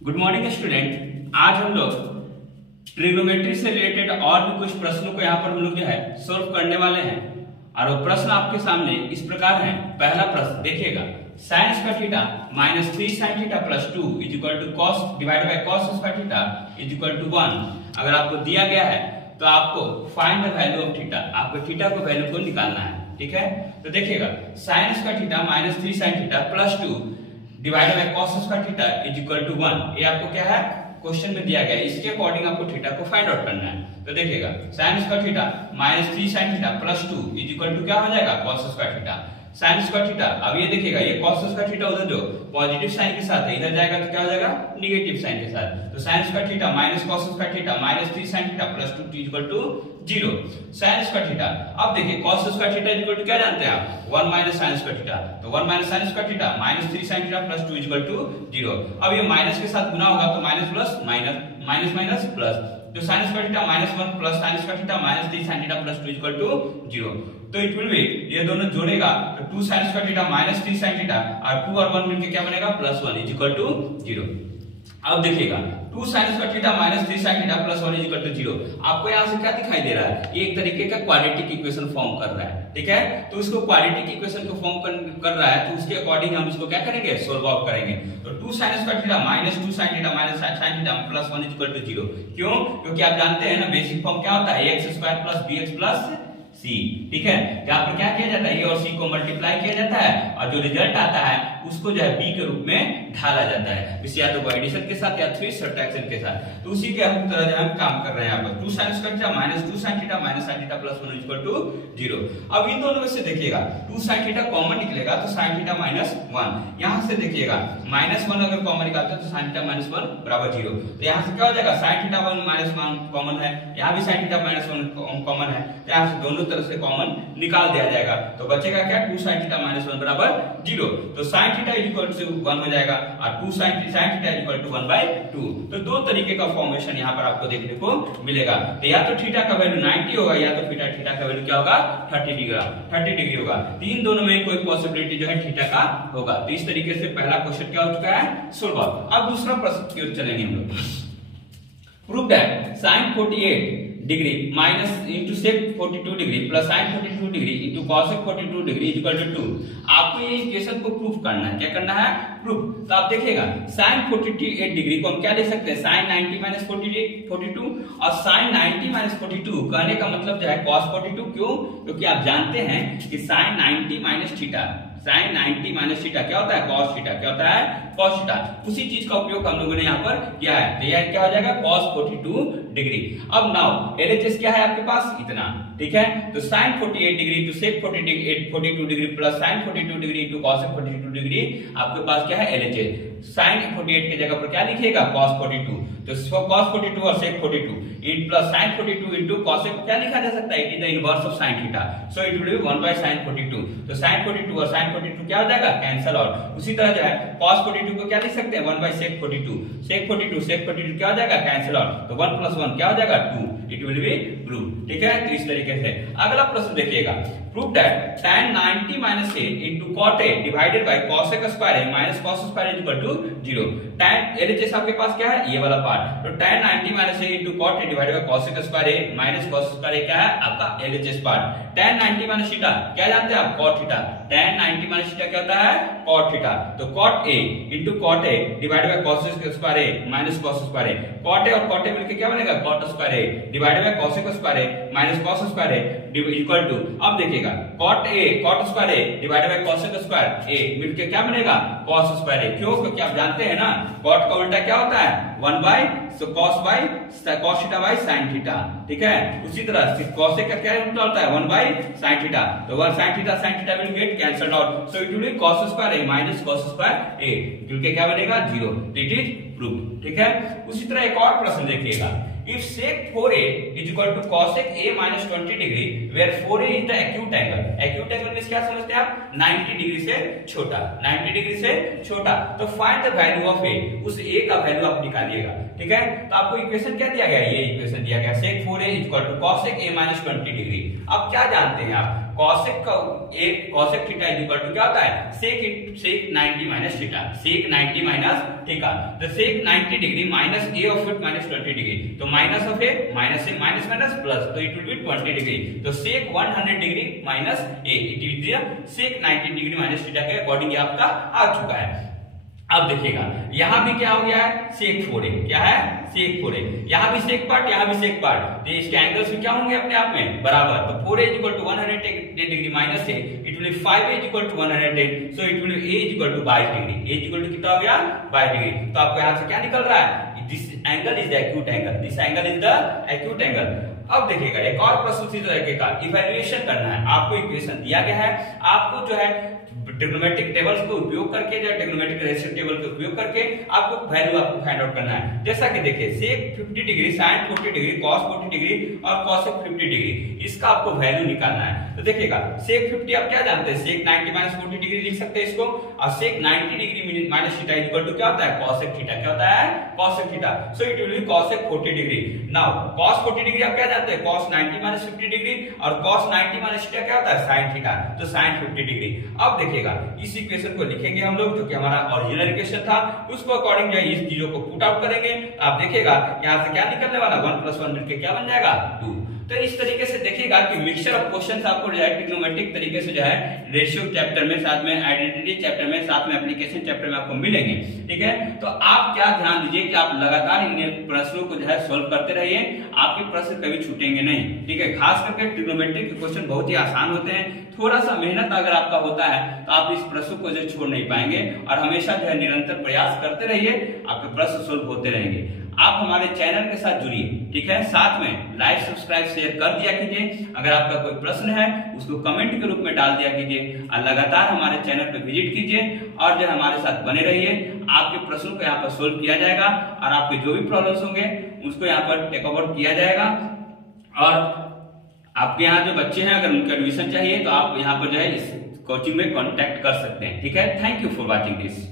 Good morning student. आज हम लोग ट्रिग्नोमेट्री से रिलेटेड और भी कुछ प्रश्नों को यहाँ पर हम लोग जो है सोल्व करने वाले हैं। और वो प्रश्न आपके सामने इस प्रकार है। पहला प्रश्न देखिएगा, sine square theta minus 3 sine theta plus 2 is equal to cos divided by cos square theta is equal to 1। अगर आपको दिया गया है तो आपको find the value of theta, आपको थीटा को वैल्यू को निकालना है। ठीक है, तो देखिएगा sine square theta minus 3 sine theta plus 2 divided by cos square theta is equal to 1। ये आपको क्या है क्वेश्चन में दिया गया है, इसके अकॉर्डिंग आपको थीटा को फाइंड आउट करना है। तो देखिएगा sin square theta minus 3 sin theta plus 2 is equal to क्या हो जाएगा cos square theta sin square theta. अब ये देखिएगा ये cos स्क्वायर थीटा उधर जो पॉजिटिव साइन के साथ है, इधर जाएगा तो क्या हो जाएगा नेगेटिव साइन के साथ। तो sin square theta minus cos square theta minus 3 sin theta plus 2 is equal to 0। sin square theta, अब देखिए cos square theta is equal to क्या जानते हैं आप 1 माइनस sin स्क्वायर थीटा। तो 1 minus sin square theta minus 3 sin theta plus 2 is equal to 0। अब ये minus के साथ गुना होगा तो minus plus minus minus minus plus, तो sin square theta minus 1 plus sin square theta minus 3 sin theta plus 2 is equal to 0। तो it will B, ये दोनों जोड़ेगा तो 2 sin square theta minus 3 sin theta और 2 और 1 मिलके क्या बनेगा प्लस 1 इज इक्वल टू 0। अब देखिएगा 2 sin square theta minus 3 sin theta plus 1 is equal to 0। आपको यहाँ से क्या दिखाई दे रहा है, ये एक तरीके का क्वाड्रेटिक इक्वेशन फॉर्म कर रहा है। ठीक है, तो इसको क्वाड्रेटिक इक्वेशन को फॉर्म कर रहा है, तो उसके अकॉर्डिंग हम इसको क्या करेंगे सोल्व आउट करेंगे। तो 2 sin square theta minus 2 sin theta minus sin theta plus 1 is equal to 0। क्यों? क्योंकि आप जानते हैं ना बेसिक फॉर्म क्या होता है ax square plus bx plus c। ठीक है, यहाँ पर क्या किया जाता है, a और c को मल्टीप्लाई किया जाता है और जो रिजल्ट आता है उसको जो है b के रूप में ढाला जाता है, इसे या तो एडिशन के साथ या फिर सब्ट्रैक्शन के साथ। तो उसी के हम तरह जो हम काम कर रहे हैं यहाँ पर 2 sin square theta minus 2 sin theta minus sin theta plus 1 is equal to 0। अब इन दोनों में से देखिएगा 2 sin थीटा कॉमन निकलेगा तो sin थीटा माइनस 1, यहाँ से देखिएगा माइनस 1 अगर कॉमन निकालते हैं तो sin थीटा माइनस 1 बराबर 0। तो यहाँ से क्या हो जाएगा sin थीटा 1 माइनस 1 कॉमन है, यहाँ भी sin थीटा माइनस 1 कॉमन है, तो यहाँ से दोनों तरफ से कॉमन निकाल दिया जाएगा। तो बचेगा क्या 2 sin थीटा माइनस 1 बराबर 0। तो sin theta is equal to 1 हो जाएगा और 2 sin theta is equal to 1/2। तो दो तरीके का फॉर्मेशन यहाँ पर आपको देखने को मिलेगा। तो या तो थीटा का वैल्यू 90 होगा या तो थीटा का वैल्यू क्या होगा 30 डिग्री होगा। तो इन दोनों में कोई पॉसिबिलिटी जो है थीटा का होगा। तो इस तरीके से पहला क्वेश्चन क्या हो चुका है सोल्व। अब दूसरा प्रश्न की ओर चलेंगे हम लोग। Prove that sin 48 degree minus into sec 42 degree plus sin 42 degree into cosec 42 degree is equal to 2। आपको ये इक्वेशन को प्रूफ करना है। क्या करना है? प्रूफ। तो आप देखिएगा sin 48 डिग्री को हम क्या ले सकते हैं sin 90 माइनस 42 और sin 90 माइनस 42 कहने का मतलब जो है cos 42। क्यों? क्योंकि आप जानते हैं कि sin 90 minus theta sin 90 minus theta क्या होता है cos थीटा, क्या होता है cos थीटा। उसी चीज का उपयोग हम लोगों ने यहाँ पर किया है। तो यह क्या हो जाएगा cos 42 डिग्री। अब नाउ LHS क्या है आपके पास इतना, ठीक है। तो sin 48 degree to sec 42 degree plus sin 42 degree to cos 42 degree आपके पास क्या है LHS। sin 48 की जगह पर क्या लिखिएगा cos 42। तो cos 42 और sec 42 इन प्लस sin 42 इनटू cos को क्या लिखा जा सकता है, it is the inverse of sin theta. So it will be 1 by sin 42। तो sin 42 और sin 42 क्या हो जाएगा कैंसिल आउट। उसी तरह जो है cos 42 को क्या लिख सकते हैं 1 बाय sec 42। sec 42 क्या हो जाएगा कैंसिल आउट। तो 1 प्लस 1 क्या हो जाएगा 2। It will B prove. ठीक है, तो इस तरीके से अगला प्रश्न देखिएगा। Prove that tan 90 minus a into cot a divided by cosec square a minus cos square is equal to 0। tan LHS आपके पास क्या है ये वाला पार्ट। तो tan 90 minus a into cot a divided by cosec square a minus cos square a क्या है आपका LHS part. tan 90 minus theta क्या जानते हैं आप cot theta. tan 90 minus theta क्या होता है cot थीटा। तो cot a into cot a divided by cosec square a minus cos square a। cot a और cot a मिलके क्या बनेगा cot square a divided by cosec square a minus cos square a equal to, अब देखिएगा cot square a divided by cosec square a मिलके क्या बनेगा cos square a। क्यों? क्योंकि आप जानते हैं ना cot का उल्टा क्या होता है 1 by cos theta by sin theta. ठीक है, उसी तरह cosec का क्या उल्टा होता है 1 बाय sin थीटा। तो 1 sin theta will get cancelled out. So it will B cos square a minus cos square a मिलके क्या बनेगा 0। It is prove. ठीक है, उसी तरह एक और प्रश्न देखिएगा। If sec 4a is equal to cosec a minus 20 degree, where 4a is the acute angle। acute angle में क्या समझते हैं आप 90 डिग्री से छोटा, 90 डिग्री से छोटा। तो find the value of a, उस a का वैल्यू आप निकालिए। निकालिएगा। ठीक है, तो आपको इक्वेशन क्या दिया गया है, ये इक्वेशन दिया गया sec 4a equal to cosec a minus 20 degree. अब क्या जानते हैं आप, cosec का a cosec theta equal to क्या होता है, sec 90 minus theta, sec 90 minus theta. तो sec 90 degree minus a of it minus 20 degree, तो माइनस ऑफ a माइनस से माइनस माइनस प्लस, तो इट विल बी 20 डिग्री। तो sec 100 degree minus a, it is sec 90 degree minus theta के according ये आपका आ चुका है। अब देखिएगा यहां भी क्या हो गया है, sec 4a, क्या है sec 4a, यहां भी sec पार्ट, यहां भी sec पार्ट, तो इसके एंगल्स भी क्या होंगे अपने आप में बराबर। तो 4a equal to 110 degree minus a, it will 5a equal to 110, so it will a equal to 22 degree, a equal to कितना हो गया 22 डिग्री। तो आपको यहां से क्या निकल रहा है, this angle is the acute angle, this angle is the acute angle. अब देखिएगा एक और प्रश्न उसी तरह का इवैल्यूएशन करना है, आपको इक्वेशन दिया गया है, आपको जो है ट्रिग्नोमेट्रिक टेबल्स को उपयोग करके, जो ट्रिग्नोमेट्रिक रेशियो टेबल का उपयोग करके आपको वैल्यू आपको फाइंड आउट करना है। जैसा कि देखिए sec 50 degree, sin 40 degree, cos 40 degree और cosec 50 डिग्री, इसका आपको वैल्यू निकालना है। तो देखिएगा sec 50 आप क्या जानते हैं, sec 90 माइनस 40 डिग्री लिख सकते हैं इसको, और sec 90 degree minus theta equal to क्या होता है, cosec थीटा, क्या होता है cosec theta, so it will be cosec 40 degree. Now cos 40 degree आप क्या जानते हैं, cos 90 माइनस 50 डिग्री, और cos 90 माइनस थीटा क्या होता है sin थीटा, तो sin 50 डिग्री। अब देखिएगा इस इक्वेशन को लिखेंगे हम लोग, जो कि हमारा ओरिजिनल इक्वेशन था, उसको अकॉर्डिंग जो है इस चीजों को पुट आउट करेंगे। आप देखिएगा यहां से क्या निकलने वाला, 1 + 1 मिलकर क्या बन जाएगा 2। तो इस तरीके से देखिएगा कि मिक्सचर ऑफ क्वेश्चंस आपको जो है ट्रिग्नोमेट्रिक तरीके से जो है रेशियो चैप्टर में, साथ में आइडेंटिटी चैप्टर में, साथ में एप्लीकेशन चैप्टर में आपको मिलेंगे। ठीक है, तो आप क्या ध्यान दीजिए कि आप लगातार इन प्रश्नों को जो है सोल्व करते रहिए, आपके प्रश्न कभी छूटेंगे नहीं। ठीक है, खास करके ट्रिग्नोमेट्रिक के क्वेश्चन बहुत ही आसान होते हैं, थोड़ा सा मेहनत अगर आपका होता है तो आप इस प्रश्न को जो छोड़ नहीं पाएंगे, और हमेशा जो है निरंतर प्रयास करते रहिए, आपके प्रश्न सोल्व होते रहेंगे। आप हमारे चैनल के साथ जुड़िए, ठीक है, साथ में लाइक सब्सक्राइब शेयर कर दिया कीजिए। अगर आपका कोई प्रश्न है उसको कमेंट के रूप में डाल दिया कीजिए, और लगातार हमारे चैनल पर विजिट कीजिए और जो हमारे साथ बने रहिए। आपके प्रश्नों को यहाँ पर सोल्व किया जाएगा, और आपके जो भी प्रॉब्लम्स होंगे उसको यहाँ पर टेक ओवर किया जाएगा। और आपके यहाँ जो बच्चे हैं अगर उनका एडमिशन चाहिए तो आप यहाँ पर जो है इस कोचिंग में कांटेक्ट कर सकते हैं। ठीक है, thank you for watching this.